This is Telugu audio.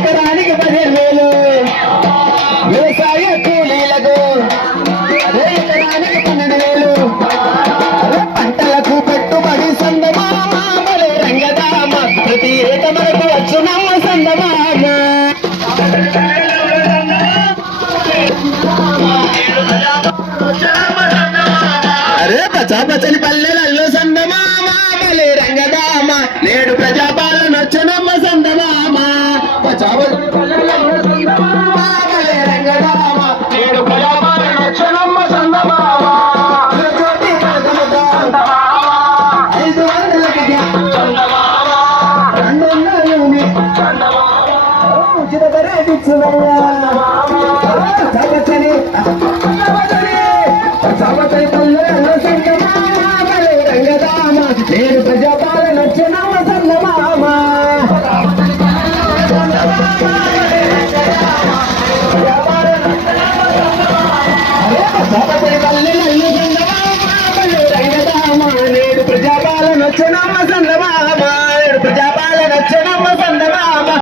ఎకరానికి పదిహేను వేలు. వ్యవసాయ కూలీలకు ఎకరానికి పన్నెండు వేలు. పంటలకు పెట్టుబడి సందమామ రంగదామ ప్రతి ఏట మనకు వచ్చునమ్మ సందమామ అరే పచాపచని పల్లెలలో సందమామ మలే రంగదామ నేడు ప్రజాపాలన ఉచిత ధరేదిచ్చునయ్యా పచాపచని పచాపచని పచాపచని పల్లెలలో సందమామ మలే రంగదామ నేడు ప్రజాపాలన వచ్చనమ్మ సందమామ